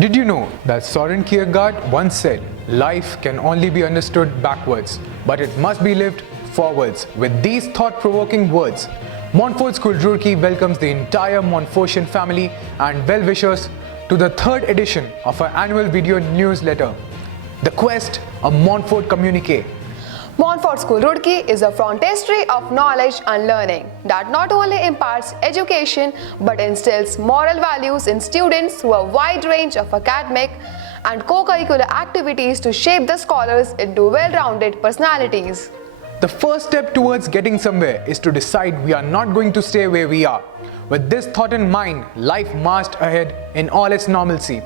Did you know that Soren Kierkegaard once said, life can only be understood backwards, but it must be lived forwards? With these thought-provoking words, Montfort School Roorkee welcomes the entire Montfortian family and well-wishers to the third edition of our annual video newsletter, The Quest, a Montfort Communiqué. Montfort School Roorkee is a frontier of knowledge and learning that not only imparts education but instills moral values in students through a wide range of academic and co-curricular activities to shape the scholars into well-rounded personalities. The first step towards getting somewhere is to decide we are not going to stay where we are. With this thought in mind, life marched ahead in all its normalcy.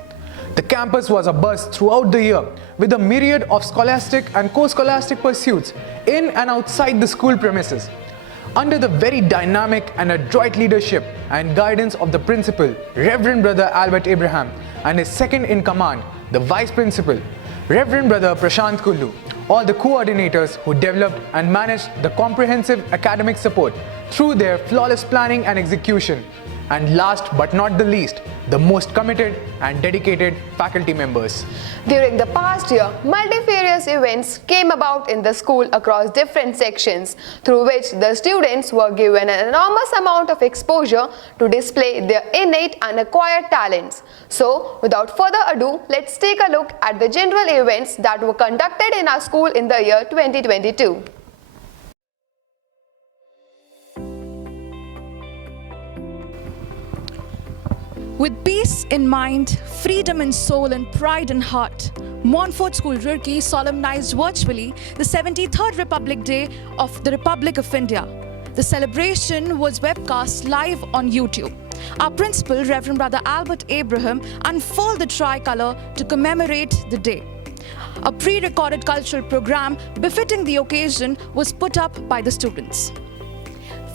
The campus was abuzz throughout the year with a myriad of scholastic and co-scholastic pursuits in and outside the school premises. Under the very dynamic and adroit leadership and guidance of the principal, Reverend Brother Albert Abraham, and his second in command, the Vice Principal, Reverend Brother Prashant Kullu, all the coordinators who developed and managed the comprehensive academic support through their flawless planning and execution, and last but not the least, the most committed and dedicated faculty members. During the past year, multifarious events came about in the school across different sections, through which the students were given an enormous amount of exposure to display their innate and acquired talents. So, without further ado, let's take a look at the general events that were conducted in our school in the year 2022. With peace in mind, freedom in soul and pride in heart, Montfort School Roorkee solemnized virtually the 73rd Republic Day of the Republic of India. The celebration was webcast live on YouTube. Our principal, Reverend Brother Albert Abraham, unfurled the tricolour to commemorate the day. A pre-recorded cultural program befitting the occasion was put up by the students.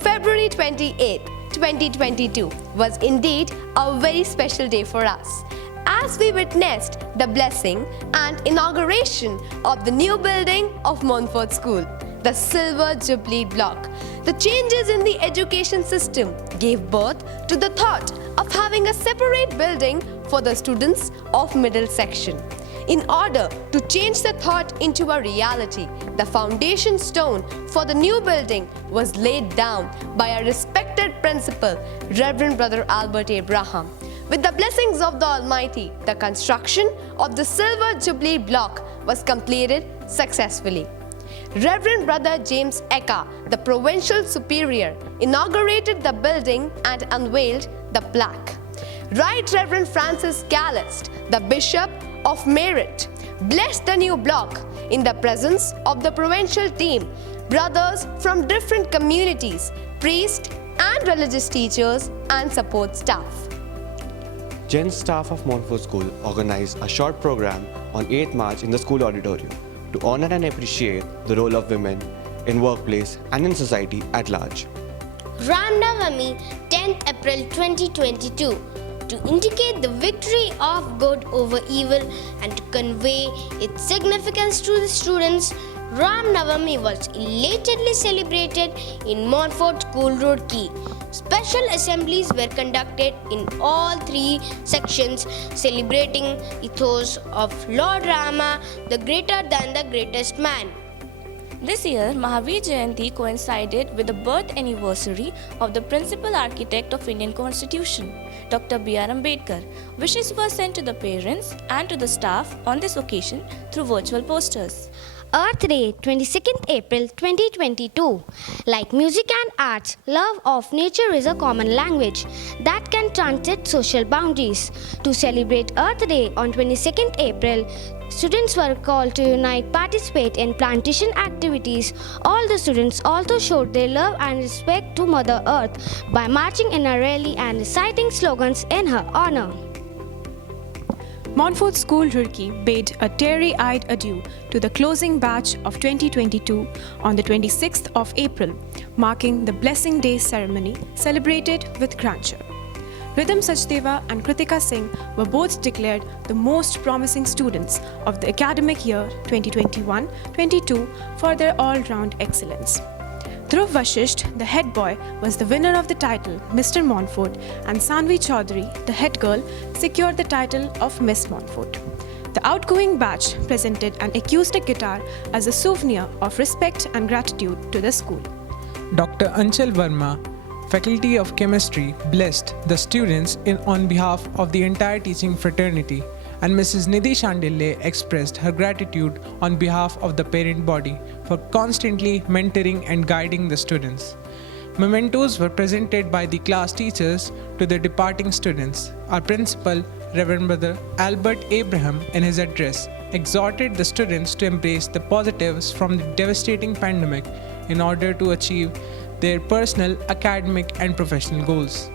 February 28, 2022 was indeed a very special day for us, as we witnessed the blessing and inauguration of the new building of Montfort School, the Silver Jubilee Block. The changes in the education system gave birth to the thought of having a separate building for the students of middle section. In order to change the thought into a reality, the foundation stone for the new building was laid down by our respected principal, Reverend Brother Albert Abraham. With the blessings of the Almighty, the construction of the Silver Jubilee Block was completed successfully. Reverend Brother James Eka, the Provincial Superior, inaugurated the building and unveiled the plaque. Right Reverend Francis Callist, the Bishop of Merit, blessed the new block in the presence of the provincial team, brothers from different communities, priests and religious teachers and support staff. Gen staff of Montfort School organized a short program on 8th March in the school auditorium to honor and appreciate the role of women in workplace and in society at large. Ram Navami, 10th April 2022. To indicate the victory of good over evil and to convey its significance to the students, Ram Navami was elatedly celebrated in Montfort School Roorkee. Special assemblies were conducted in all three sections, celebrating ethos of Lord Rama, the greater than the greatest man. This year, Mahavir Jayanti coincided with the birth anniversary of the principal architect of Indian Constitution, Dr. B.R. Ambedkar. Wishes were sent to the parents and to the staff on this occasion through virtual posters. Earth Day, 22nd April 2022. Like music and arts, love of nature is a common language that can transcend social boundaries. To celebrate Earth Day on 22nd April, students were called to unite, participate in plantation activities. All the students also showed their love and respect to Mother Earth by marching in a rally and reciting slogans in her honor. Montfort School Roorkee bade a teary-eyed adieu to the closing batch of 2022 on the 26th of April, marking the Blessing Day ceremony celebrated with grandeur. Rhythm Sachdeva and Kritika Singh were both declared the most promising students of the academic year 2021-22 for their all-round excellence. Dhruv Vashisht, the head boy, was the winner of the title, Mr. Montfort, and Sanvi Chaudhary, the head girl, secured the title of Miss Montfort. The outgoing batch presented an acoustic guitar as a souvenir of respect and gratitude to the school. Dr. Anchal Verma, Faculty of Chemistry, blessed the students on behalf of the entire teaching fraternity, and Mrs. Nidhi Shandille expressed her gratitude on behalf of the parent body for constantly mentoring and guiding the students. Mementos were presented by the class teachers to the departing students. Our principal, Reverend Brother Albert Abraham, in his address, exhorted the students to embrace the positives from the devastating pandemic in order to achieve their personal, academic, and professional goals.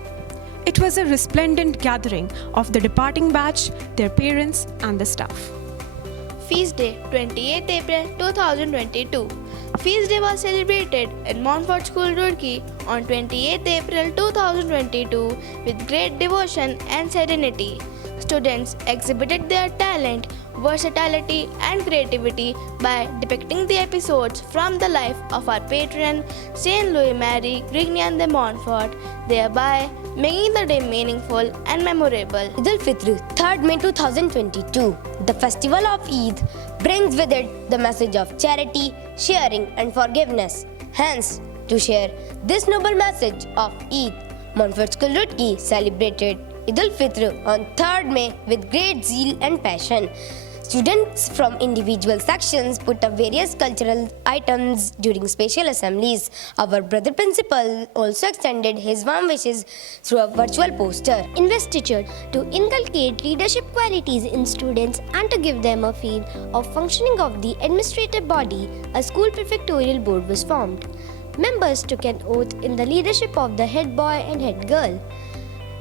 It was a resplendent gathering of the departing batch, their parents, and the staff. Feast Day, 28th April 2022. Feast Day was celebrated in Montfort School, Roorkee on 28th April 2022 with great devotion and serenity. Students exhibited their talent, versatility, and creativity by depicting the episodes from the life of our patron, Saint Louis Marie Grignion de Montfort, thereby making the day meaningful and memorable. Eid al-Fitr, 3rd May 2022. The festival of Eid brings with it the message of charity, sharing, and forgiveness. Hence, to share this noble message of Eid, Montfort School Roorkee celebrated Eid al-Fitr on 3rd May with great zeal and passion. Students from individual sections put up various cultural items during special assemblies. Our brother principal also extended his warm wishes through a virtual poster. Investiture to inculcate leadership qualities in students and to give them a feel of functioning of the administrative body, a school prefectorial board was formed. Members took an oath in the leadership of the head boy and head girl.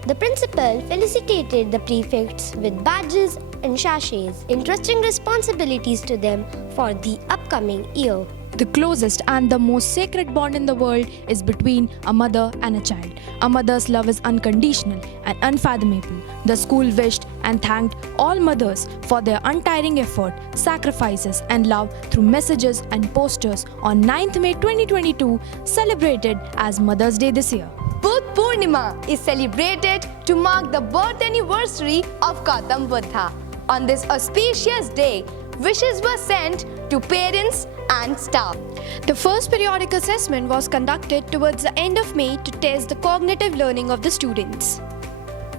The principal felicitated the prefects with badges and sachets, entrusting responsibilities to them for the upcoming year. The closest and the most sacred bond in the world is between a mother and a child. A mother's love is unconditional and unfathomable. The school wished and thanked all mothers for their untiring effort, sacrifices, and love through messages and posters on 9th May 2022, celebrated as Mother's Day this year. Buddha Purnima is celebrated to mark the birth anniversary of Gautam Buddha. On this auspicious day, wishes were sent to parents and staff. The first periodic assessment was conducted towards the end of May to test the cognitive learning of the students.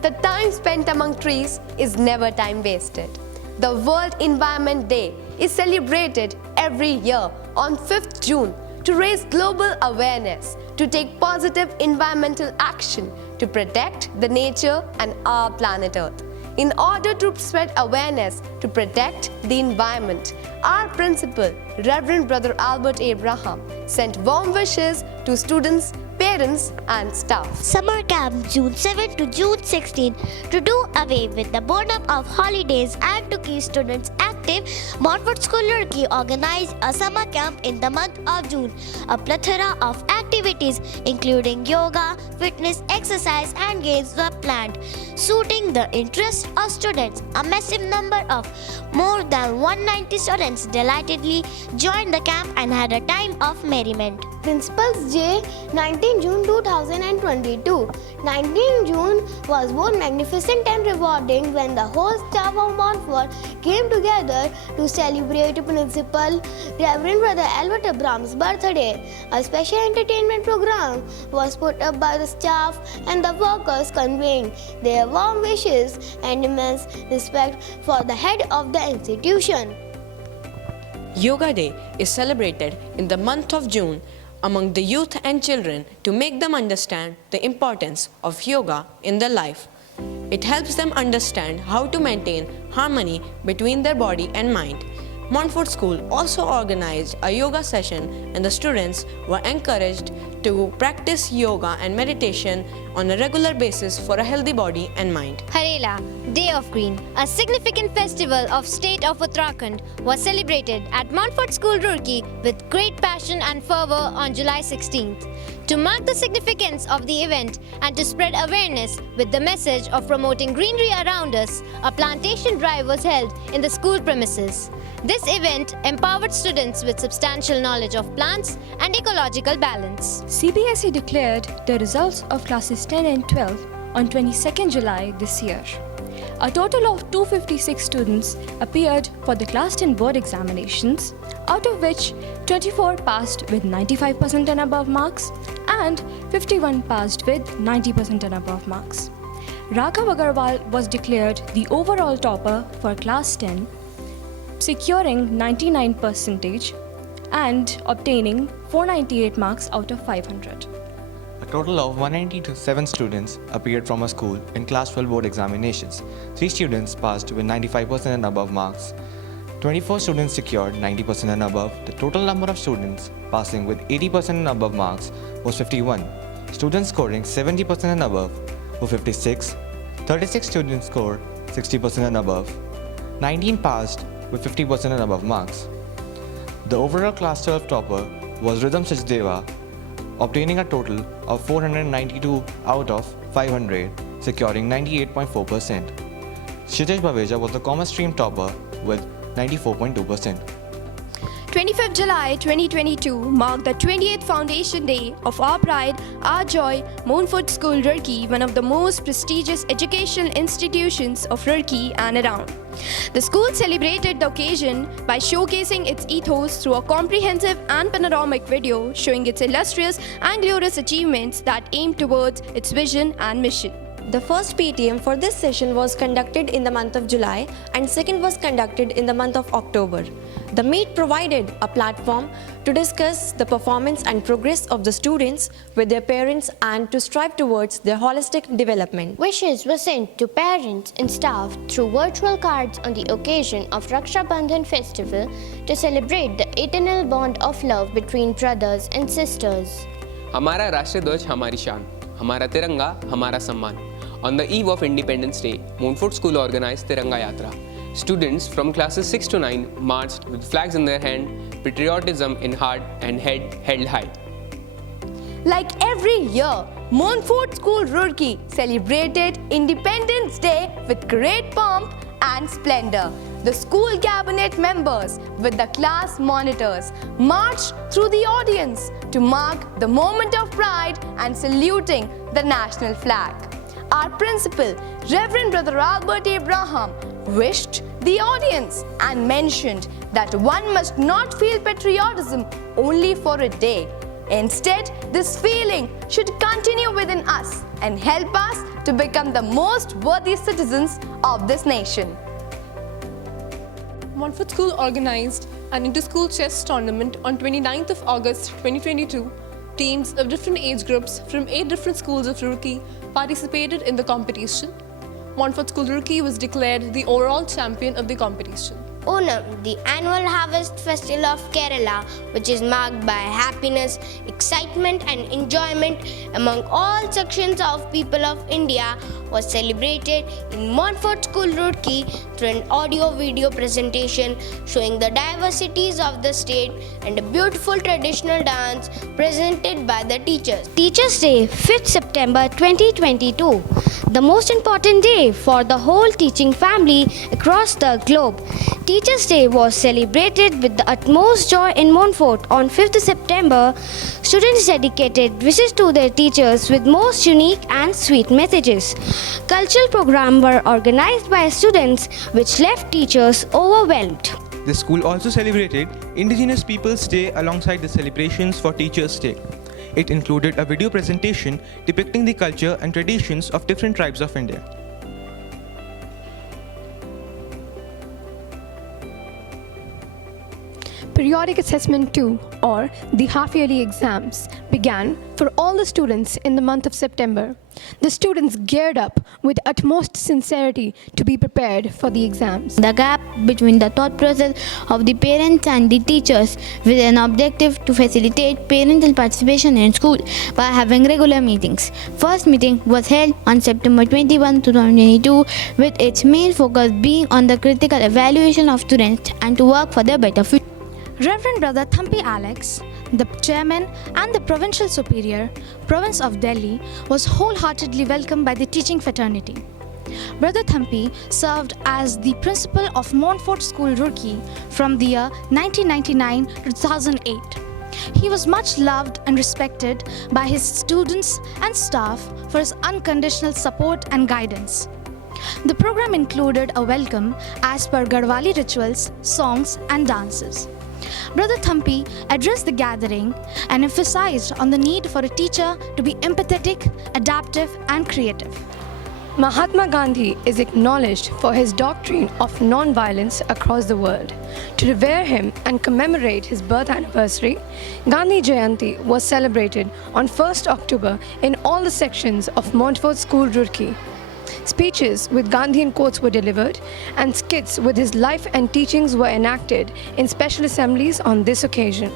The time spent among trees is never time wasted. The World Environment Day is celebrated every year on 5th June to raise global awareness, to take positive environmental action to protect the nature and our planet Earth. In order to spread awareness to protect the environment, our principal, Reverend Brother Albert Abraham, sent warm wishes to students, parents, and staff. Summer camp June 7 to June 16 to do away with the boredom of holidays and to keep students active. Montfort School Roorkee organized a summer camp in the month of June. A plethora of activities including yoga, fitness, exercise and games were planned, suiting the interests of students. A massive number of more than 190 students delightedly joined the camp and had a time of merriment. Principal's Day, 19 June 2022. 19 June was both magnificent and rewarding when the whole staff of Montfort came together to celebrate Principal Reverend Brother Albert Abraham's birthday. A special entertainment program was put up by the staff and the workers, conveying their warm wishes and immense respect for the head of the institution. Yoga Day is celebrated in the month of June among the youth and children to make them understand the importance of yoga in their life. It helps them understand how to maintain harmony between their body and mind. Montfort School also organized a yoga session and the students were encouraged to practice yoga and meditation on a regular basis for a healthy body and mind. Harela, Day of Green, a significant festival of state of Uttarakhand, was celebrated at Montfort School Roorkee with great passion and fervor on July 16th. To mark the significance of the event and to spread awareness with the message of promoting greenery around us, a plantation drive was held in the school premises. This This event empowered students with substantial knowledge of plants and ecological balance. CBSE declared the results of classes 10 and 12 on 22nd July this year. A total of 256 students appeared for the class 10 board examinations, out of which 24 passed with 95% and above marks and 51 passed with 90% and above marks. Raghav Agarwal was declared the overall topper for class 10, securing 99% and obtaining 498 marks out of 500. A total of 197 students appeared from a school in Class 12 board examinations. 3 students passed with 95% and above marks. 24 students secured 90% and above. The total number of students passing with 80% and above marks was 51. Students scoring 70% and above were 56. 36 students scored 60% and above. 19 passed with 50% and above marks. The overall Class 12 topper was Rhythm Sachdeva, obtaining a total of 492 out of 500, securing 98.4%. Kshitij Baveja was the commerce stream topper with 94.2%. 25th July 2022 marked the 28th Foundation Day of Our Pride, Our Joy, Montfort School, Roorkee, one of the most prestigious educational institutions of Roorkee and around. The school celebrated the occasion by showcasing its ethos through a comprehensive and panoramic video showing its illustrious and glorious achievements that aim towards its vision and mission. The first PTM for this session was conducted in the month of July and second was conducted in the month of October. The meet provided a platform to discuss the performance and progress of the students with their parents and to strive towards their holistic development. Wishes were sent to parents and staff through virtual cards on the occasion of Raksha Bandhan festival to celebrate the eternal bond of love between brothers and sisters. हमारा राष्ट्रीय ध्वज हमारी शान, हमारा तिरंगा हमारा सम्मान. On the eve of Independence Day, Montfort School organized Tiranga Yatra. Students from classes 6 to 9 marched with flags in their hand, patriotism in heart and head held high. Like every year, Montfort School Roorkee celebrated Independence Day with great pomp and splendor. The school cabinet members with the class monitors marched through the audience to mark the moment of pride and saluting the national flag. Our principal, Reverend Brother Albert Abraham, wished the audience and mentioned that one must not feel patriotism only for a day. Instead, this feeling should continue within us and help us to become the most worthy citizens of this nation. Montfort School organized an inter-school chess tournament on 29th of August 2022. Teams of different age groups from 8 different schools of Roorkee participated in the competition. Montfort School Roorkee was declared the overall champion of the competition. Onam, the annual harvest festival of Kerala, which is marked by happiness, excitement and enjoyment among all sections of people of India, was celebrated in Montfort School Roorkee through an audio-video presentation showing the diversities of the state and a beautiful traditional dance presented by the teachers. Teachers' Day, 5th September 2022, the most important day for the whole teaching family across the globe. Teachers' Day was celebrated with the utmost joy in Montfort on 5th September. Students dedicated wishes to their teachers with most unique and sweet messages. Cultural programs were organized by students which left teachers overwhelmed. The school also celebrated Indigenous Peoples' Day alongside the celebrations for Teachers' Day. It included a video presentation depicting the culture and traditions of different tribes of India. Periodic Assessment 2, or the half-yearly exams, began for all the students in the month of September. The students geared up with utmost sincerity to be prepared for the exams. The gap between the thought process of the parents and the teachers with an objective to facilitate parental participation in school by having regular meetings. First meeting was held on September 21, 2022 with its main focus being on the critical evaluation of students and to work for their better future. Reverend Brother Thampi Alex, the chairman and the provincial superior, Province of Delhi, was wholeheartedly welcomed by the teaching fraternity. Brother Thampi served as the principal of Montfort School, Roorkee from the year 1999 to 2008. He was much loved and respected by his students and staff for his unconditional support and guidance. The program included a welcome as per Garhwali rituals, songs and dances. Brother Thampi addressed the gathering and emphasized on the need for a teacher to be empathetic, adaptive and creative. Mahatma Gandhi is acknowledged for his doctrine of non-violence across the world. To revere him and commemorate his birth anniversary, Gandhi Jayanti was celebrated on 1st October in all the sections of Montfort School, Roorkee. Speeches with Gandhian quotes were delivered and skits with his life and teachings were enacted in special assemblies on this occasion.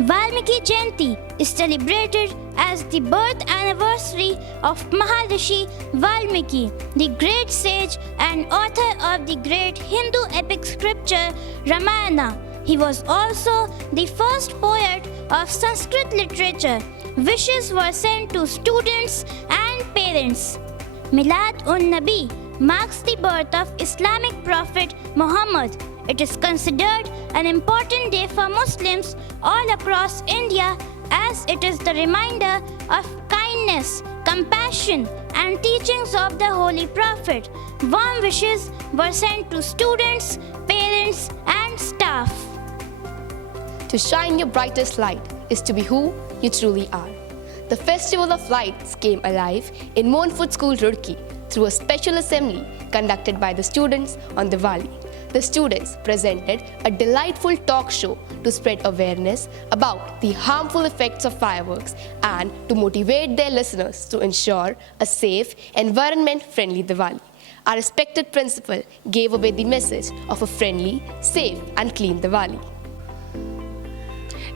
Valmiki Jayanti is celebrated as the birth anniversary of Maharishi Valmiki, the great sage and author of the great Hindu epic scripture Ramayana. He was also the first poet of Sanskrit literature. Wishes were sent to students and parents. Milad-un-Nabi marks the birth of Islamic prophet Muhammad. It is considered an important day for Muslims all across India as it is the reminder of kindness, compassion and teachings of the Holy Prophet. Warm wishes were sent to students, parents and staff. To shine your brightest light is to be who you truly are. The Festival of Lights came alive in Montfort School, Roorkee through a special assembly conducted by the students on Diwali. The students presented a delightful talk show to spread awareness about the harmful effects of fireworks and to motivate their listeners to ensure a safe, environment-friendly Diwali. Our respected principal gave away the message of a friendly, safe and clean Diwali.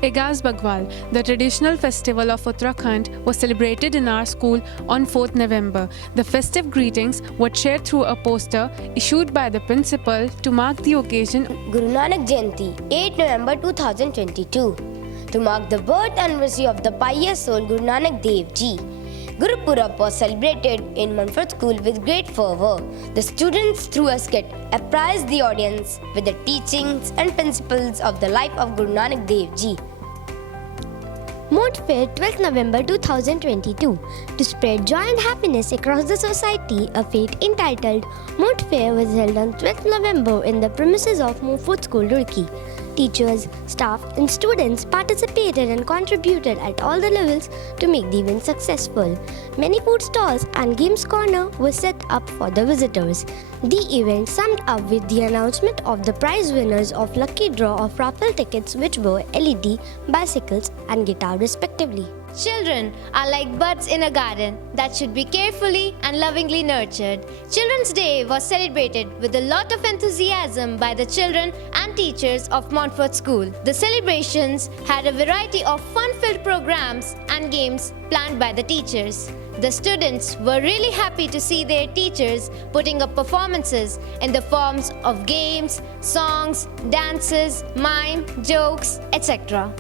Igaz Bagwal, the traditional festival of Uttarakhand, was celebrated in our school on 4th November. The festive greetings were shared through a poster issued by the principal to mark the occasion. Guru Nanak Jayanti, 8 November 2022. To mark the birth anniversary of the pious soul Guru Nanak Dev Ji, Guru Purab was celebrated in Montfort School with great fervour. The students through a skit apprised the audience with the teachings and principles of the life of Guru Nanak Dev Ji. Montfort, 12th November 2022. To spread joy and happiness across the society, a fete entitled Montfort was held on 12th November in the premises of Montfort School, Roorkee. Teachers, staff and students participated and contributed at all the levels to make the event successful. Many food stalls and games corner were set up for the visitors. The event summed up with the announcement of the prize winners of lucky draw of raffle tickets, which were LED, bicycles and guitar respectively. Children are like buds in a garden that should be carefully and lovingly nurtured. Children's Day was celebrated with a lot of enthusiasm by the children and teachers of Montfort School. The celebrations had a variety of fun-filled programs and games planned by the teachers. The students were really happy to see their teachers putting up performances in the forms of games, songs, dances, mime, jokes, etc.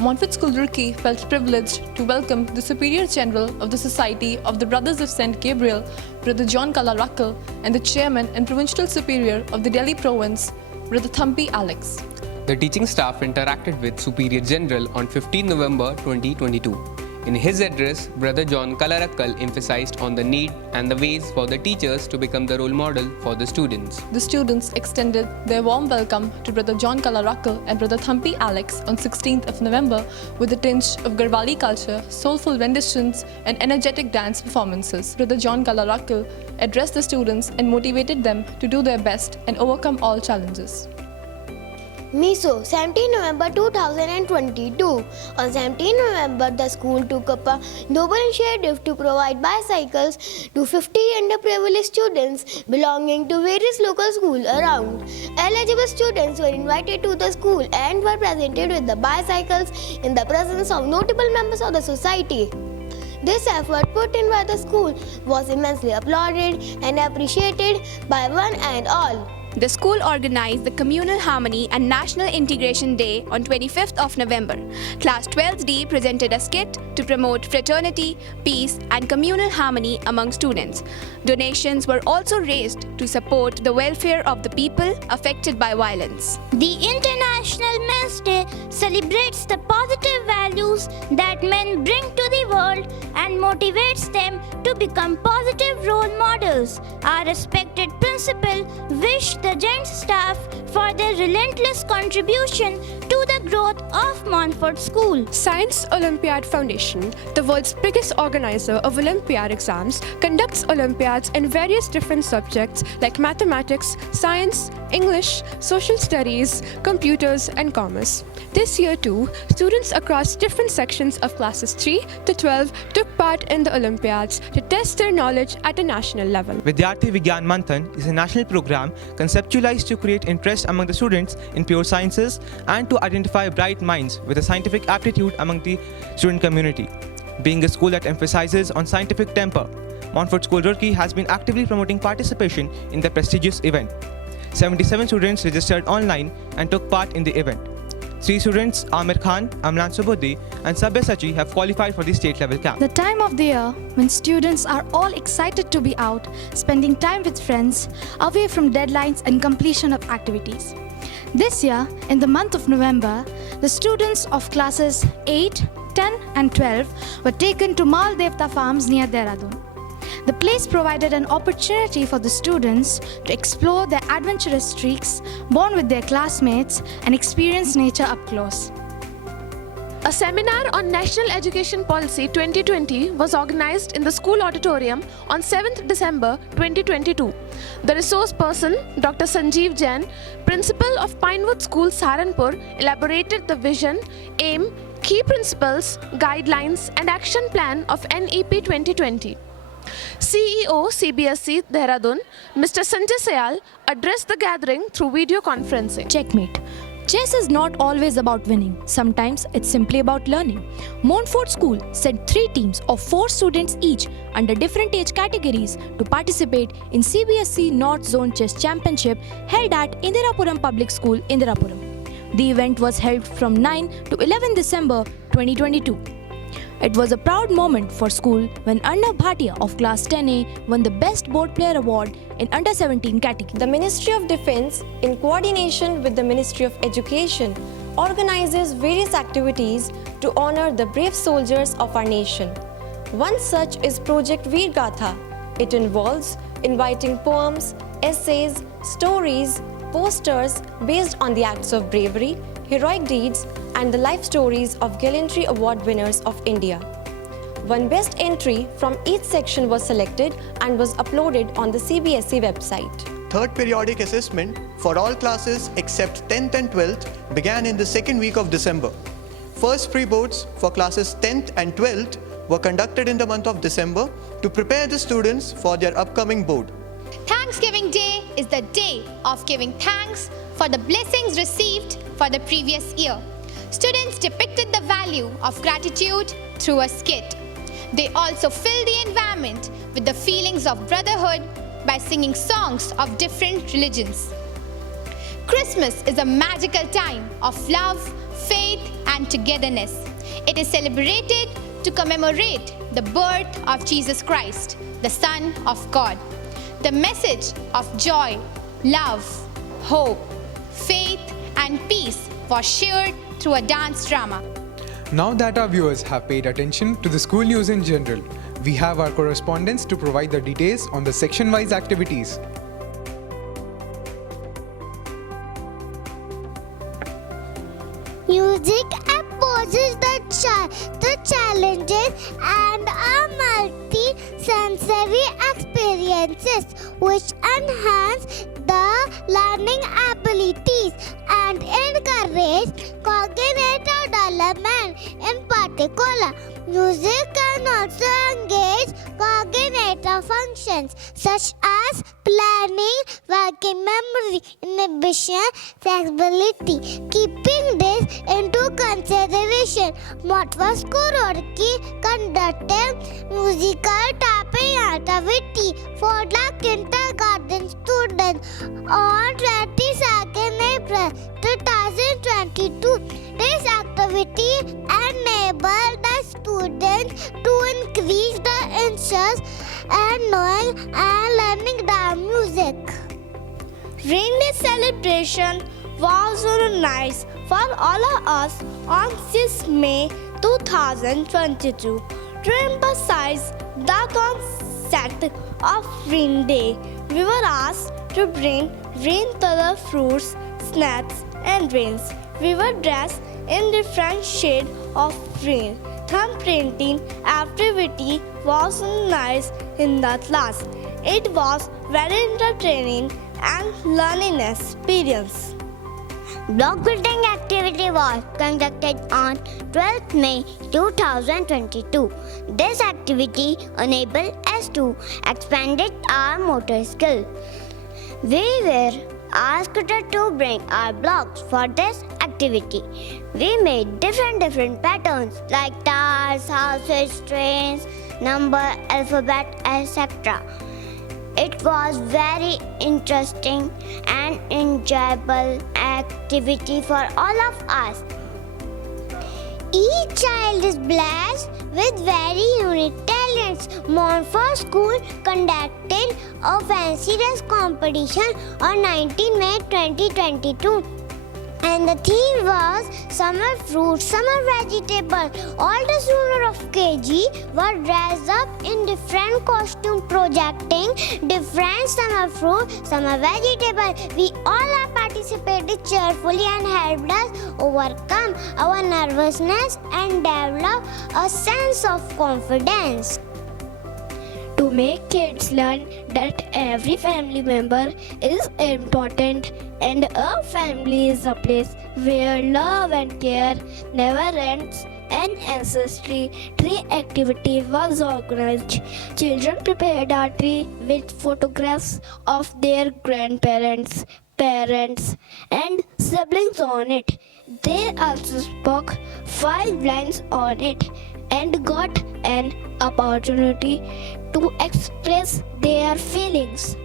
Montfort School, Roorkee felt privileged to welcome the Superior General of the Society of the Brothers of St. Gabriel, Brother John Kalarakal, and the Chairman and Provincial Superior of the Delhi Province, Brother Thampi Alex. The teaching staff interacted with Superior General on 15 November 2022. In his address, Brother John Kalarakal emphasized on the need and the ways for the teachers to become the role model for the students. The students extended their warm welcome to Brother John Kalarakal and Brother Thampi Alex on 16th of November with a tinge of Garhwali culture, soulful renditions and energetic dance performances. Brother John Kalarakal addressed the students and motivated them to do their best and overcome all challenges. Miso, 17 November 2022. On 17 November, the school took up a noble initiative to provide bicycles to 50 underprivileged students belonging to various local schools around. Eligible students were invited to the school and were presented with the bicycles in the presence of notable members of the society. This effort put in by the school was immensely applauded and appreciated by one and all. the school organized the Communal Harmony and National Integration Day on 25th of November. Class 12D presented a skit to promote fraternity, peace and communal harmony among students. Donations were also raised to support the welfare of the people affected by violence. The International Men's Day celebrates the positive values that men bring to the world and motivates them to become positive role models. Our respected principal wished the Gent staff for their relentless contribution to the growth of Montfort School. Science Olympiad Foundation, the world's biggest organizer of Olympiad exams, conducts Olympiads in various different subjects like mathematics, science, English, social studies, computers, and commerce. This year too, students across different sections of classes 3 to 12 took part in the Olympiads to test their knowledge at a national level. Vidyarthi Vigyan Manthan is a national program conceptualized to create interest among the students in pure sciences and to identify bright minds with a scientific aptitude among the student community. Being a school that emphasizes on scientific temper, Montfort School Roorkee has been actively promoting participation in the prestigious event. 77 students registered online and took part in the event. 3 students, Amir Khan, Amlan Subudhi and Sabya Sachi, have qualified for the state-level camp. The time of the year when students are all excited to be out, spending time with friends, away from deadlines and completion of activities. This year, in the month of November, the students of classes 8, 10 and 12 were taken to Mal Devta Farms near Dehradun. The place provided an opportunity for the students to explore their adventurous streaks, bond with their classmates, and experience nature up close. A seminar on National Education Policy 2020 was organized in the school auditorium on 7th December 2022. The resource person, Dr. Sanjeev Jain, principal of Pinewood School, Saharanpur, elaborated the vision, aim, key principles, guidelines, and action plan of NEP 2020. CEO CBSE Dehradun, Mr. Sanjay Sayal, addressed the gathering through video conferencing. Checkmate. Chess is not always about winning. Sometimes it's simply about learning. Montfort School sent 3 teams of 4 students each under different age categories to participate in CBSE North Zone Chess Championship held at Indirapuram Public School, Indirapuram. The event was held from 9 to 11 December 2022. It was a proud moment for school when Arnav Bhatia of class 10A won the Best Board Player Award in Under 17 category. The Ministry of Defence, in coordination with the Ministry of Education, organizes various activities to honor the brave soldiers of our nation. One such is Project Veer Gatha. It involves inviting poems, essays, stories, posters based on the acts of bravery, heroic deeds, and the life stories of Gallantry Award winners of India. One best entry from each section was selected and was uploaded on the CBSE website. Third periodic assessment for all classes except 10th and 12th began in the second week of December. First pre-boards for classes 10th and 12th were conducted in the month of December to prepare the students for their upcoming board. Thanksgiving Day is the day of giving thanks for the blessings received for the previous year. Students depicted the value of gratitude through a skit. They also filled the environment with the feelings of brotherhood by singing songs of different religions. Christmas is a magical time of love, faith, and togetherness. It is celebrated to commemorate the birth of Jesus Christ, the Son of God. The message of joy, love, hope, faith, and peace was shared through a dance drama. Now that our viewers have paid attention to the school news in general, we have our correspondents to provide the details on the section-wise activities. Music opposes the challenges and multi-sensory experiences which enhance the learning abilities and encourage cognitive development. In particular, Music can also engage cognitive functions such as planning, working memory, inhibition, flexibility. Keeping this into consideration, Montfort School Roorkee conducted musical tapping activity for the kindergarten students on 22nd April 2022. This activity enabled the students to increase the interest and knowing and learning the music. Rain celebration was organized for all of us on 6 May 2022 to emphasize the concept of Rain Day. We were asked to bring rain-colored fruits, snacks, and rains. We were dressed in different shades of rain. Thumb printing activity was organized in the class. It was very entertaining and learning experience. Block building activity was conducted on 12th May 2022. This activity enabled us to expand our motor skill. We were asked to bring our blocks for this activity. We made different patterns like stars, houses, trains, number, alphabet, etc. It was very interesting and enjoyable activity for all of us. Each child is blessed with very unique talents. Montfort School conducted a fancy dress competition on 19 May 2022. And the theme was summer fruits, summer vegetables. All the students of KG were dressed up in different costumes, projecting different summer fruit, summer vegetables. We all have participated cheerfully and helped us overcome our nervousness and develop a sense of confidence. To make kids learn that every family member is important and a family is a place where love and care never ends, an ancestry tree activity was organized. Children prepared a tree with photographs of their grandparents, parents, and siblings on it. They also spoke 5 lines on it and got an opportunity to express their feelings.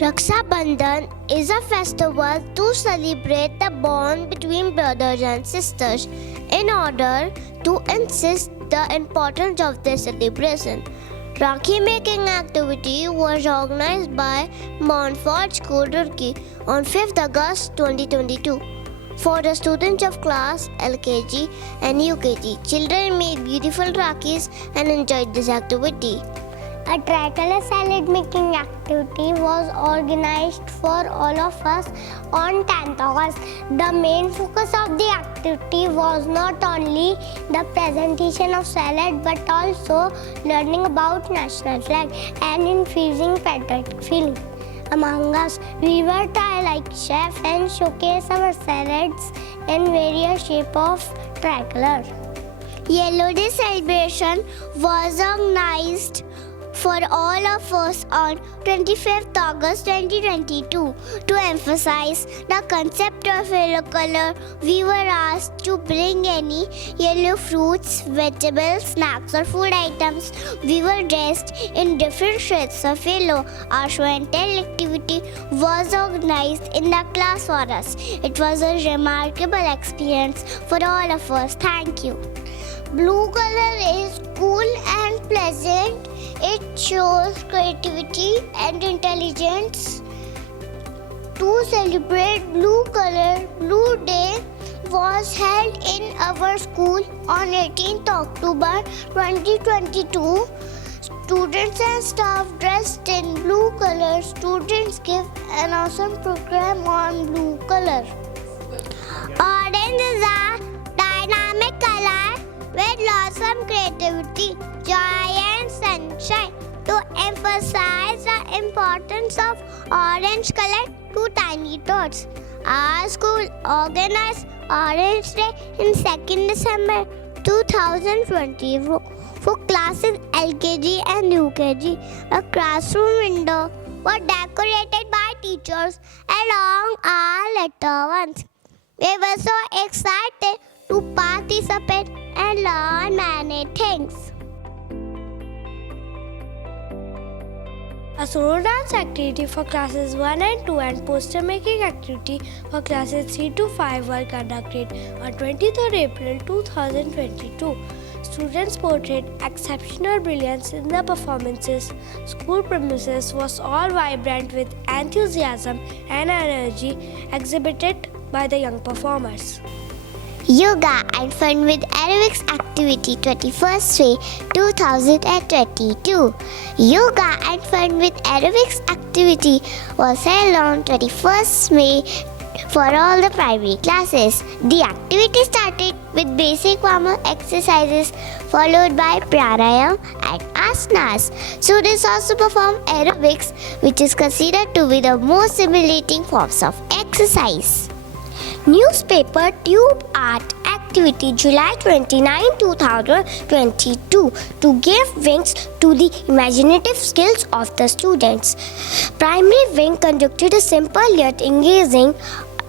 Raksha Bandhan is a festival to celebrate the bond between brothers and sisters. In order to insist the importance of this celebration, Rakhi making activity was organized by Montfort School Roorkee on 5th August 2022. For the students of class LKG and UKG, children made beautiful Rakhis and enjoyed this activity. A tricolor salad making activity was organized for all of us on 10th August. The main focus of the activity was not only the presentation of salad but also learning about national flag and infusing patriotic feeling among us. We were try like chef and showcase our salads in various shape of tricolor. Yellow Day celebration was organized for all of us on 25th August 2022. To emphasize the concept of yellow color, we were asked to bring any yellow fruits, vegetables, snacks or food items. We were dressed in different shades of yellow. Our show and tell activity was organized in the class for us. It was a remarkable experience for all of us. Thank you. Blue color is cool and pleasant. It shows creativity and intelligence. To celebrate blue color, Blue Day was held in our school on 18th October 2022. Students and staff dressed in blue color. Students give an awesome program on blue color. Orange is a dynamic color with lots of creativity, joy and sunshine. To emphasize the importance of orange color to tiny dots, our school organized Orange Day in 2nd December 2020 for classes LKG and UKG. The classroom window were decorated by teachers along our little ones. They were so excited to participate and learn many things. A solo dance activity for classes 1 and 2 and poster making activity for classes 3 to 5 were conducted on 23rd April 2022. Students portrayed exceptional brilliance in the performances. School premises was all vibrant with enthusiasm and energy exhibited by the young performers. Yoga and Fun with Aerobics Activity 21st May 2022. Yoga and Fun with Aerobics Activity was held on 21st May for all the primary classes. The activity started with basic warm-up exercises followed by pranayam and asanas. Students also perform aerobics, which is considered to be the most stimulating forms of exercise. Newspaper Tube Art Activity July 29, 2022 to give wings to the imaginative skills of the students. Primary wing conducted a simple yet engaging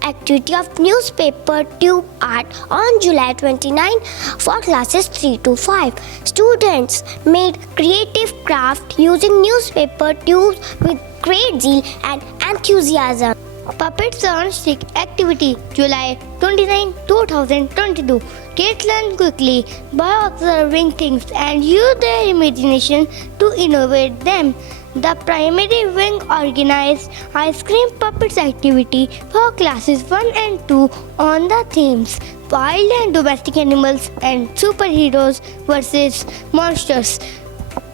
activity of newspaper tube art on July 29 for classes 3 to 5. Students made creative craft using newspaper tubes with great zeal and enthusiasm. Puppets on Stick Activity July 29, 2022. Kids learn quickly by observing things and use their imagination to innovate them. The primary wing organized ice cream puppets activity for classes 1 and 2 on the themes wild and domestic animals and superheroes versus monsters,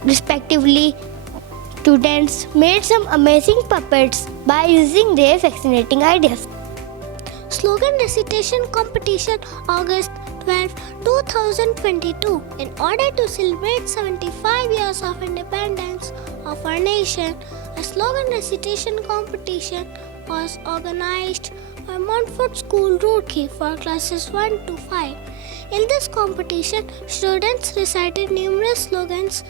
respectively. Students made some amazing puppets by using their fascinating ideas. Slogan Recitation Competition August 12, 2022. In order to celebrate 75 years of independence of our nation, a slogan recitation competition was organized by Montfort School Roorkee for classes 1 to 5. In this competition, students recited numerous slogans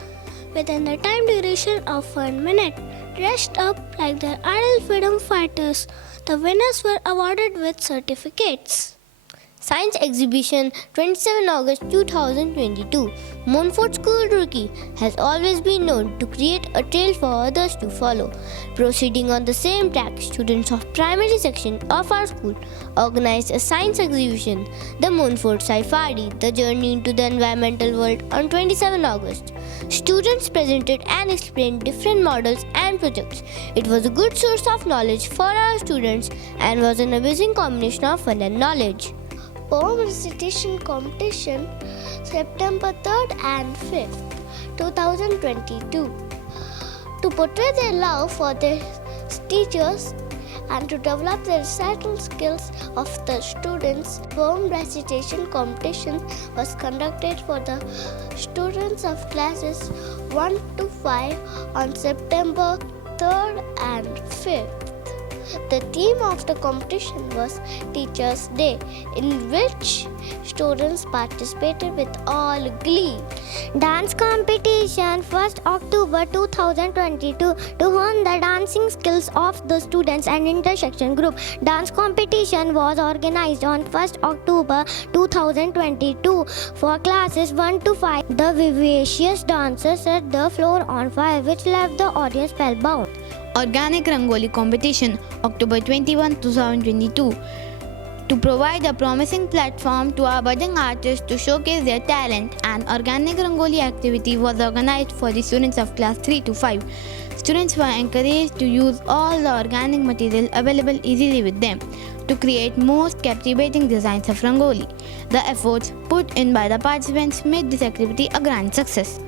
within the time duration of 1 minute. Dressed up like their idol freedom fighters, the winners were awarded with certificates. Science Exhibition 27 August 2022. Montfort School Roorkee has always been known to create a trail for others to follow. Proceeding on the same track, students of primary section of our school organized a science exhibition, the Montfort Safari, the journey into the environmental world, on 27 August. Students presented and explained different models and projects. It was a good source of knowledge for our students and was an amazing combination of fun and knowledge. Poem Recitation Competition September 3rd and 5th, 2022. To portray their love for their teachers and to develop the recital skills of the students, poem recitation competition was conducted for the students of classes 1 to 5 on September 3rd and 5th. The theme of the competition was Teachers' Day, in which students participated with all glee. Dance competition 1st October 2022 to hone the dancing skills of the students and intersection group. Dance competition was organized on 1st October 2022 for classes 1 to 5. The vivacious dancers set the floor on fire, which left the audience spellbound. Organic Rangoli Competition, October 21, 2022. To provide a promising platform to our budding artists to showcase their talent, an organic Rangoli activity was organized for the students of class 3 to 5. Students were encouraged to use all the organic material available easily with them to create most captivating designs of Rangoli. The efforts put in by the participants made this activity a grand success.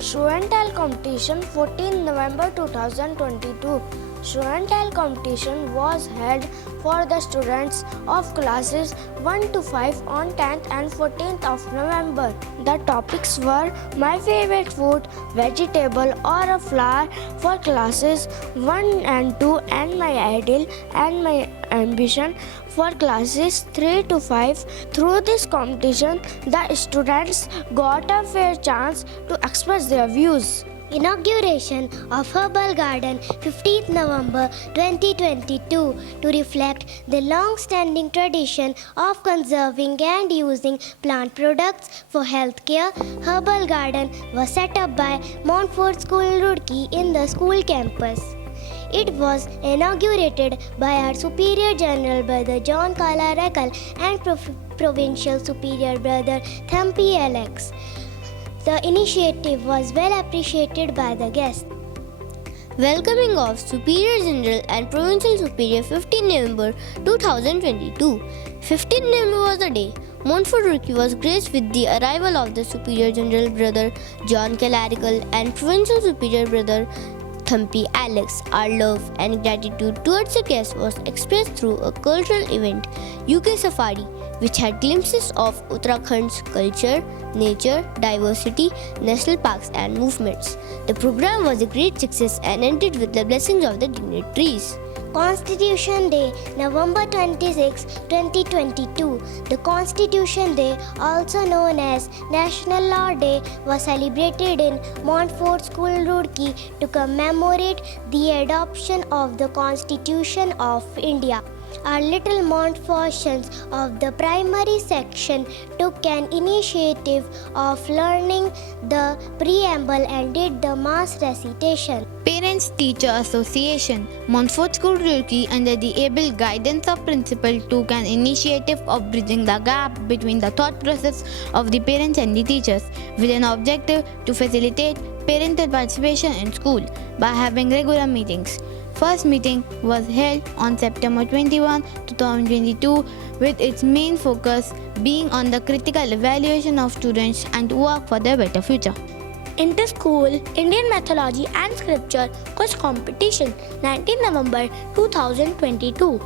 Show and Tell Competition 14 November 2022. Student health competition was held for the students of classes 1 to 5 on 10th and 14th of November. The topics were my favorite food, vegetable or a flower for classes 1 and 2, and my ideal and my ambition for classes 3 to 5. Through this competition, the students got a fair chance to express their views. Inauguration of Herbal Garden 15th November 2022 to reflect the long-standing tradition of conserving and using plant products for healthcare. Herbal Garden was set up by Montfort School Roorkee in the school campus. It was inaugurated by our Superior General Brother John Kalarakal and Provincial Superior Brother Thampi Alex. The initiative was well appreciated by the guests. Welcoming of Superior General and Provincial Superior 15 November 2022. 15 November was the day Montfort Communiqué was graced with the arrival of the Superior General Brother John Clerical and Provincial Superior Brother Thampi Alex. Our love and gratitude towards the guests was expressed through a cultural event, UK Safari, which had glimpses of Uttarakhand's culture, nature, diversity, national parks and movements. The program was a great success and ended with the blessings of the dignitaries. Constitution Day, November 26, 2022. The Constitution Day, also known as National Law Day, was celebrated in Montfort School Roorkee to commemorate the adoption of the Constitution of India. Our little Montfortians of the primary section took an initiative of learning the preamble and did the mass recitation. Parents-Teacher Association, Montfort School Roorkee, under the able guidance of Principal, took an initiative of bridging the gap between the thought process of the parents and the teachers, with an objective to facilitate parental participation in school by having regular meetings. First meeting was held on September 21, 2022, with its main focus being on the critical evaluation of students and to work for their better future. Inter-School Indian Mythology and Scripture Quiz Competition, 19 November 2022.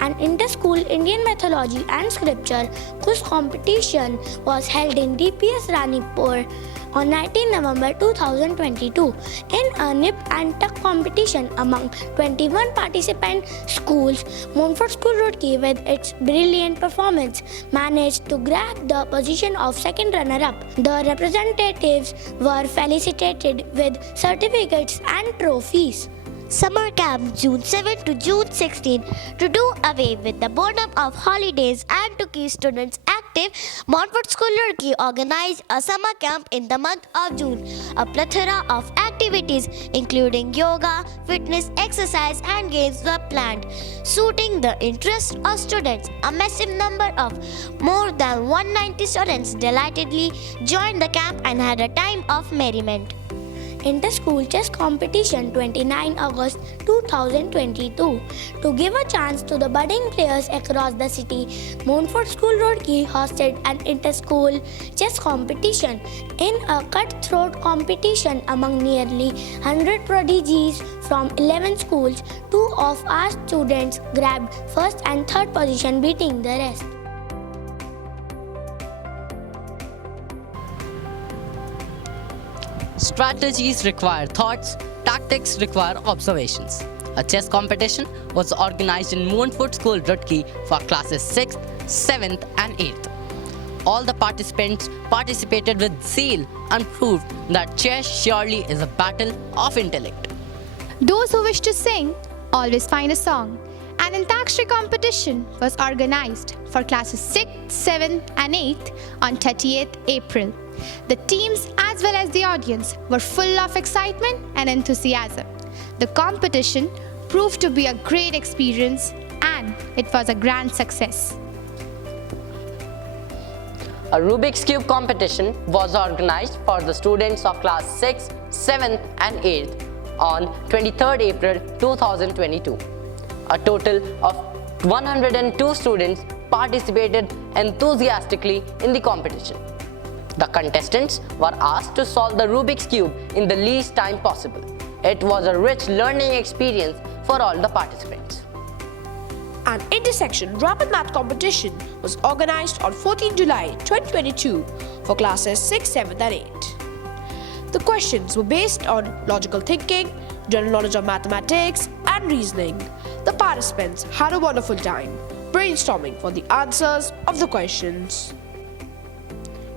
An Inter-School Indian Mythology and Scripture Quiz Competition was held in DPS Ranipur on 19 November 2022 in a nip and tuck competition among 21 participant schools. Montfort School Roorkee, with its brilliant performance, managed to grab the position of second runner-up. The representatives were felicitated with certificates and trophies. Summer Camp June 7 to June 16. To do away with the boredom of holidays and to keep students active, Montfort School Roorkee organized a summer camp in the month of June. A plethora of activities including yoga, fitness, exercise and games were planned, suiting the interests of students. A massive number of more than 190 students delightedly joined the camp and had a time of merriment. Inter-School Chess Competition, 29 August 2022. To give a chance to the budding players across the city, Montfort School Roorkee hosted an inter-school chess competition. In a cutthroat competition among nearly 100 prodigies from 11 schools, 2 of our students grabbed first and third position, beating the rest. Strategies require thoughts, tactics require observations. A chess competition was organized in Montfort School Roorkee for classes 6th, 7th and 8th. All the participants participated with zeal and proved that chess surely is a battle of intellect. Those who wish to sing always find a song. An Antakshari competition was organized for classes 6th, 7th and 8th on 30th April. The teams as well as the audience were full of excitement and enthusiasm. The competition proved to be a great experience and it was a grand success. A Rubik's Cube competition was organized for the students of class 6th, 7th and 8th on 23rd April 2022. A total of 102 students participated enthusiastically in the competition. The contestants were asked to solve the Rubik's Cube in the least time possible. It was a rich learning experience for all the participants. An intersection rapid math competition was organized on 14 July 2022 for classes 6, 7 and 8. The questions were based on logical thinking, general knowledge of mathematics and reasoning. The participants had a wonderful time brainstorming for the answers of the questions.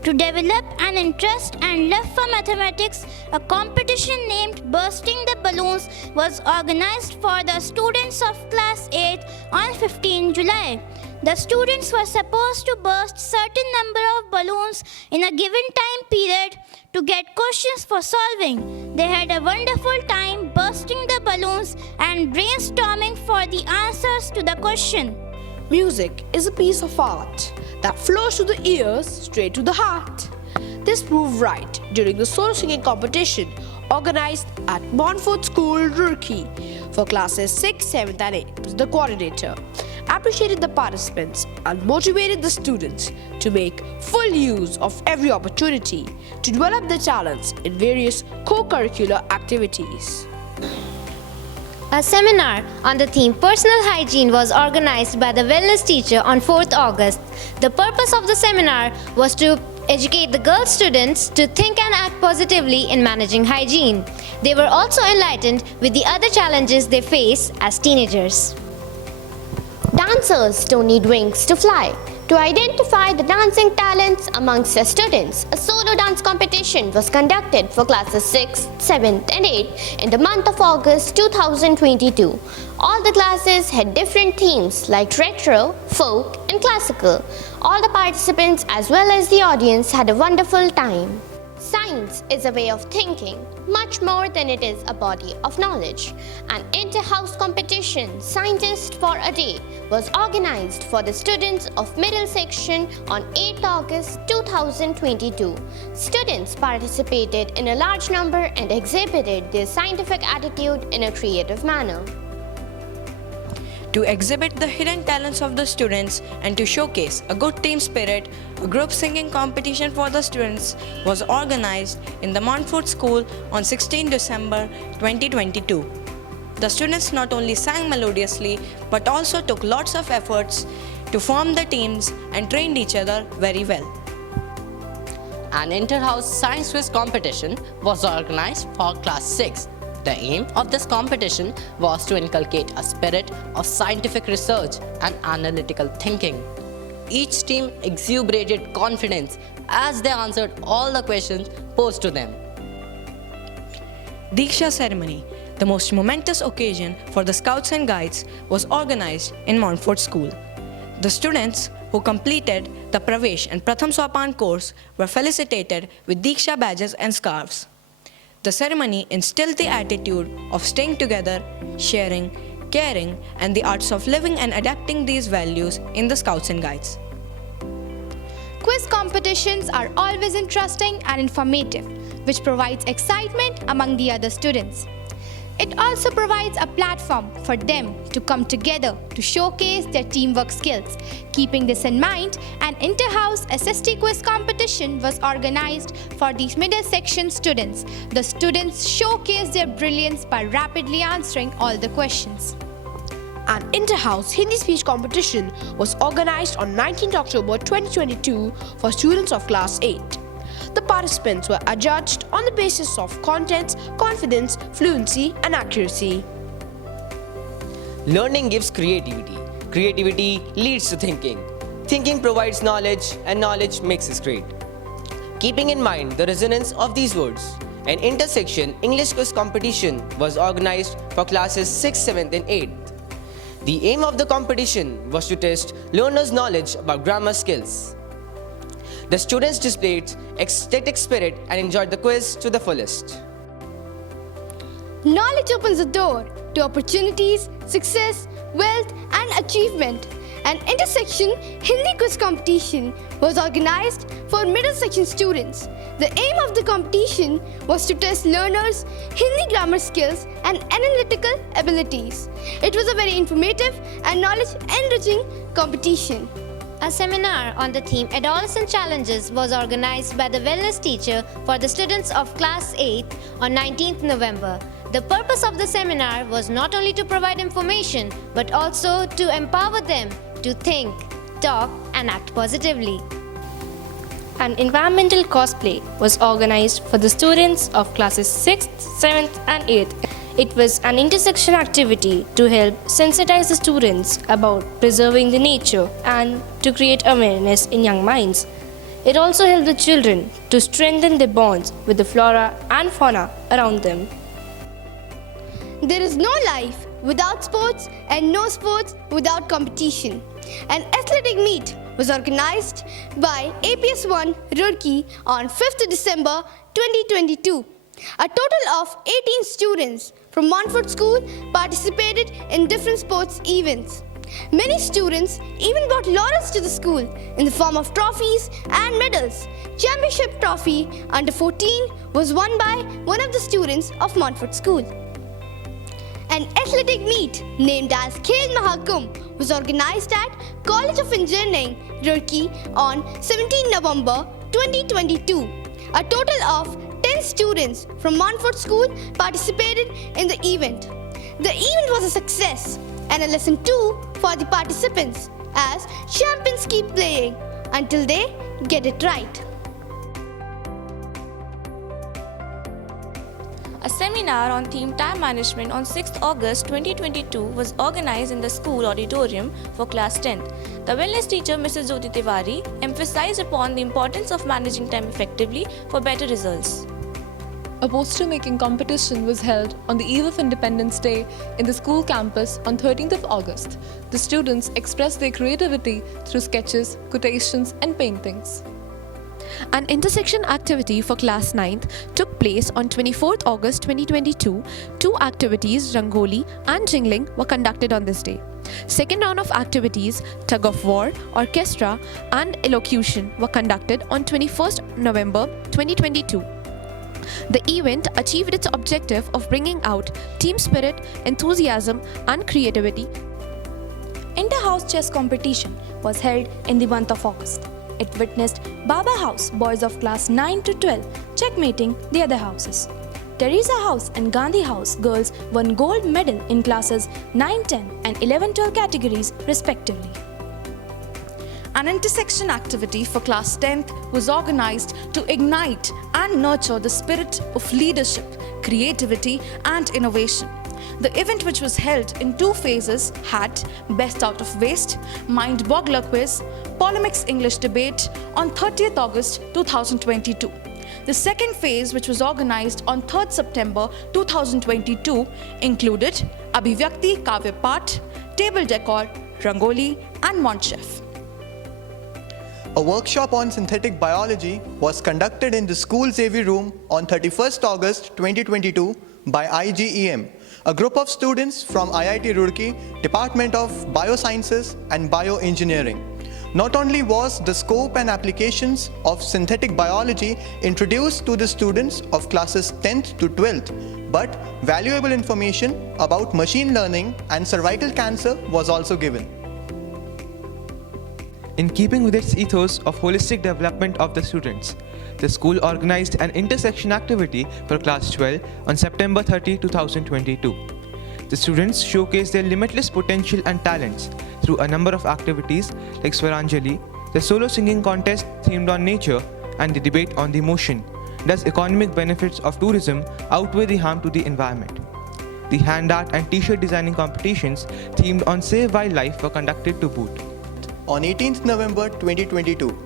To develop an interest and love for mathematics, a competition named Bursting the Balloons was organized for the students of class 8 on 15 July. The students were supposed to burst certain number of balloons in a given time period to get questions for solving. They had a wonderful time bursting the balloons and brainstorming for the answers to the question. Music is a piece of art that flows to the ears straight to the heart. This proved right during the solo singing competition organized at Montfort School, Roorkee for classes 6, 7 and 8. The coordinator appreciated the participants and motivated the students to make full use of every opportunity to develop their talents in various co-curricular activities. A seminar on the theme Personal Hygiene was organized by the wellness teacher on 4th August. The purpose of the seminar was to educate the girl students to think and act positively in managing hygiene. They were also enlightened with the other challenges they face as teenagers. Dancers don't need wings to fly. To identify the dancing talents amongst the students, a solo dance competition was conducted for classes 6, 7 and 8 in the month of August 2022. All the classes had different themes like retro, folk and classical. All the participants as well as the audience had a wonderful time. Science is a way of thinking, much more than it is a body of knowledge. An inter-house competition, Scientist for a Day, was organized for the students of middle section on 8th August 2022. Students participated in a large number and exhibited their scientific attitude in a creative manner. To exhibit the hidden talents of the students and to showcase a good team spirit, a group singing competition for the students was organized in the Montfort School on 16 December 2022. The students not only sang melodiously but also took lots of efforts to form the teams and trained each other very well. An inter-house science quiz competition was organized for class 6. The aim of this competition was to inculcate a spirit of scientific research and analytical thinking. Each team exuberated confidence as they answered all the questions posed to them. Diksha ceremony, the most momentous occasion for the Scouts and Guides, was organized in Montfort School. The students who completed the Pravesh and Pratham Sopan course were felicitated with Diksha badges and scarves. The ceremony instilled the attitude of staying together, sharing, caring, and the arts of living and adapting these values in the Scouts and Guides. Quiz competitions are always interesting and informative, which provides excitement among the other students. It also provides a platform for them to come together to showcase their teamwork skills. Keeping this in mind, an inter-house SST quiz competition was organized for these middle section students. The students showcased their brilliance by rapidly answering all the questions. An inter-house Hindi speech competition was organized on 19 October 2022 for students of class 8. The participants were adjudged on the basis of contents, confidence, fluency and accuracy. Learning gives creativity. Creativity leads to thinking. Thinking provides knowledge and knowledge makes us great. Keeping in mind the resonance of these words, an intersection English quiz competition was organized for classes 6th, 7th and 8th. The aim of the competition was to test learners' knowledge about grammar skills. The students displayed ecstatic spirit and enjoyed the quiz to the fullest. Knowledge opens the door to opportunities, success, wealth, and achievement. An intersection Hindi quiz competition was organized for middle section students. The aim of the competition was to test learners' Hindi grammar skills and analytical abilities. It was a very informative and knowledge-enriching competition. A seminar on the theme Adolescent Challenges was organized by the wellness teacher for the students of class 8 on 19th November. The purpose of the seminar was not only to provide information but also to empower them to think, talk, and act positively. An environmental cosplay was organized for the students of classes 6th, 7th, and 8th. It was an intersection activity to help sensitize the students about preserving the nature and to create awareness in young minds. It also helped the children to strengthen their bonds with the flora and fauna around them. There is no life without sports and no sports without competition. An athletic meet was organized by APS1 Roorkee on 5th December 2022. A total of 18 students from Montfort School participated in different sports events. Many students even brought laurels to the school in the form of trophies and medals. Championship trophy under 14 was won by one of the students of Montfort School. An athletic meet named as Khel Mahakumbh was organized at College of Engineering, Roorkee on 17 November 2022. A total of 10 students from Montfort School participated in the event. The event was a success and a lesson too for the participants as champions keep playing until they get it right. A seminar on theme time management on 6th August 2022 was organized in the school auditorium for class 10th. The wellness teacher Mrs. Jyoti Tiwari emphasized upon the importance of managing time effectively for better results. A poster making competition was held on the eve of Independence Day in the school campus on 13th of August. The students expressed their creativity through sketches, quotations, and paintings. An intersection activity for class 9th took place on 24th August 2022. Two activities, Rangoli and Jingling, were conducted on this day. Second round of activities, Tug of War, Orchestra and Elocution were conducted on 21st November 2022. The event achieved its objective of bringing out team spirit, enthusiasm and creativity. Inter-house chess competition was held in the month of August. It witnessed Baba House boys of class 9 to 12 checkmating the other houses. Teresa House and Gandhi House girls won gold medal in classes 9, 10 and 11, 12 categories respectively. An intersection activity for class 10th was organized to ignite and nurture the spirit of leadership, creativity and innovation. The event, which was held in two phases, had Best Out of Waste, Mind Boggler Quiz, Polemics English Debate on 30th August 2022. The second phase, which was organized on 3rd September 2022, included Abhivyakti Kavya Path, Table Decor, Rangoli and Montchef. A workshop on synthetic biology was conducted in the school's AV room on 31st August 2022 by IGEM, a group of students from IIT Roorkee, Department of Biosciences and Bioengineering. Not only was the scope and applications of synthetic biology introduced to the students of classes 10th to 12th, but valuable information about machine learning and cervical cancer was also given. In keeping with its ethos of holistic development of the students, the school organized an intersection activity for class 12 on September 30, 2022. The students showcased their limitless potential and talents through a number of activities like Swaranjali, the solo singing contest themed on nature, and the debate on the motion. Thus, economic benefits of tourism outweigh the harm to the environment. The hand art and t-shirt designing competitions themed on Save Wildlife were conducted to boot. On 18th November 2022,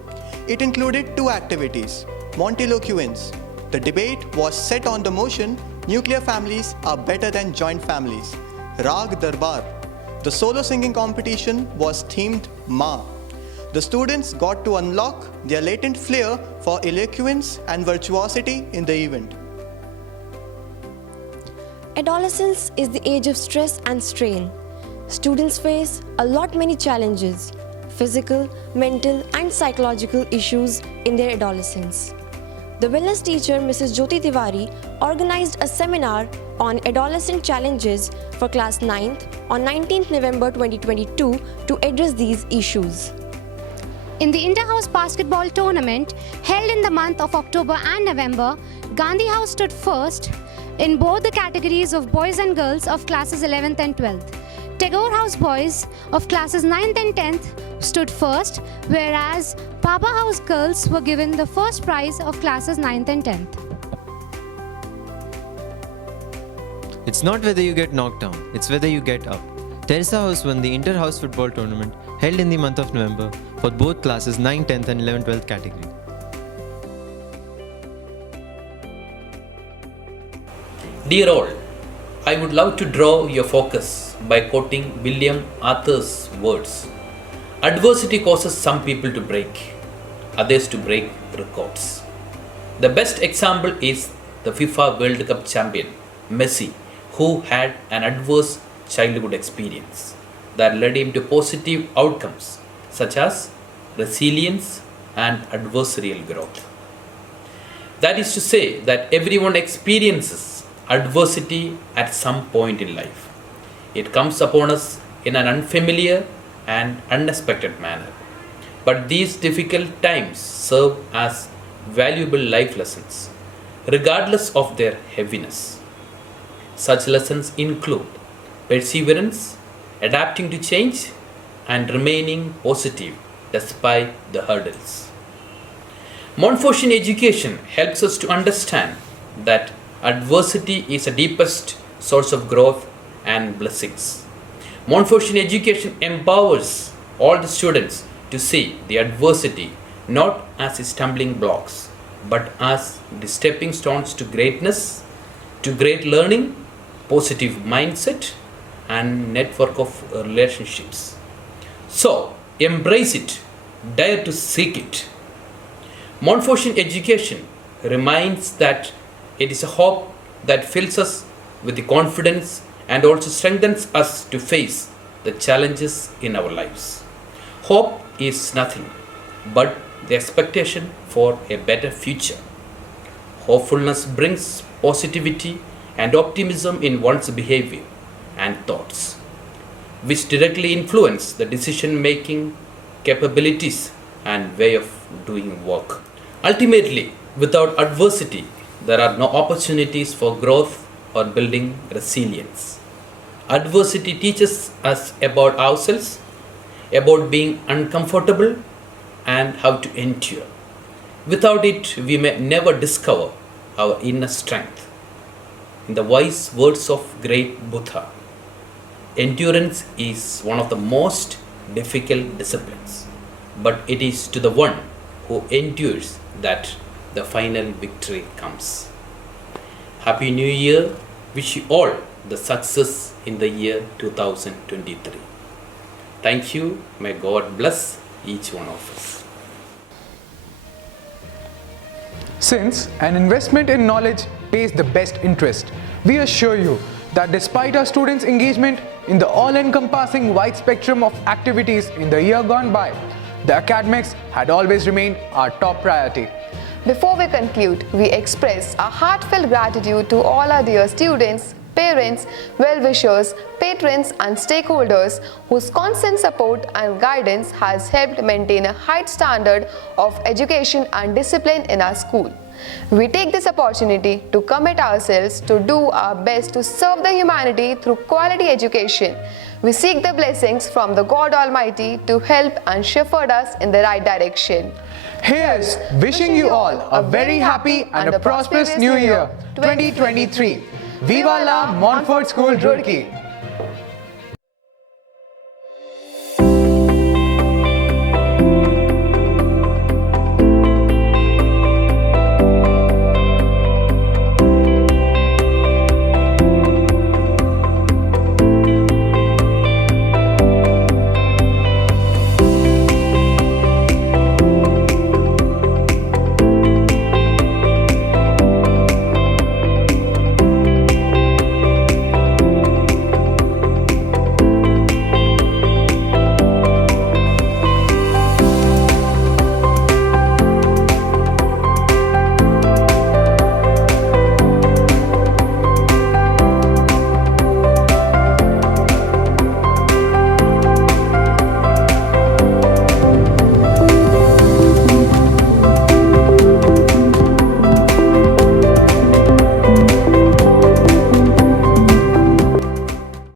it included two activities, Montiloquence. The debate was set on the motion, nuclear families are better than joint families. Rag Darbar. The solo singing competition was themed Ma. The students got to unlock their latent flair for eloquence and virtuosity in the event. Adolescence is the age of stress and strain. Students face many challenges, physical, mental and psychological issues in their adolescence. The wellness teacher Mrs. Jyoti Tiwari organized a seminar on adolescent challenges for class 9th on 19th November 2022 to address these issues. In the Inter-House Basketball Tournament held in the month of October and November, Gandhi House stood first in both the categories of boys and girls of classes 11th and 12th. Tagore House boys of classes 9th and 10th stood first, whereas Baba House girls were given the first prize of classes 9th and 10th. It's not whether you get knocked down, it's whether you get up. Teresa House won the inter-house football tournament held in the month of November for both classes 9, 10th and 11, 12th category. Dear all, I would love to draw your focus by quoting William Arthur's words. Adversity causes some people to break, others to break records. The best example is the FIFA World Cup champion, Messi, who had an adverse childhood experience that led him to positive outcomes such as resilience and adversarial growth. That is to say that everyone experiences adversity at some point in life. It comes upon us in an unfamiliar and unexpected manner. But these difficult times serve as valuable life lessons, regardless of their heaviness. Such lessons include perseverance, adapting to change, and remaining positive despite the hurdles. Montfortian education helps us to understand that adversity is the deepest source of growth and blessings. Montfortian education empowers all the students to see the adversity not as stumbling blocks, but as the stepping stones to greatness, to great learning, positive mindset, and network of relationships. So, embrace it, dare to seek it. Montfortian education reminds that it is a hope that fills us with the confidence and also strengthens us to face the challenges in our lives. Hope is nothing but the expectation for a better future. Hopefulness brings positivity and optimism in one's behavior and thoughts, which directly influence the decision-making capabilities and way of doing work. Ultimately, without adversity, there are no opportunities for growth or building resilience. Adversity teaches us about ourselves, about being uncomfortable, and how to endure. Without it, we may never discover our inner strength. In the wise words of great Buddha, endurance is one of the most difficult disciplines, but it is to the one who endures that the final victory comes. Happy New Year. Wish you all the success in the year 2023. Thank you. May God bless each one of us. Since an investment in knowledge pays the best interest, we assure you that despite our students' engagement in the all-encompassing wide spectrum of activities in the year gone by, the academics had always remained our top priority. Before we conclude, we express our heartfelt gratitude to all our dear students, parents, well-wishers, patrons and stakeholders whose constant support and guidance has helped maintain a high standard of education and discipline in our school. We take this opportunity to commit ourselves to do our best to serve the humanity through quality education. We seek the blessings from the God Almighty to help and shepherd us in the right direction. Here's wishing you all a very happy and a prosperous New Year 2023. Viva la Montfort School Roorkee!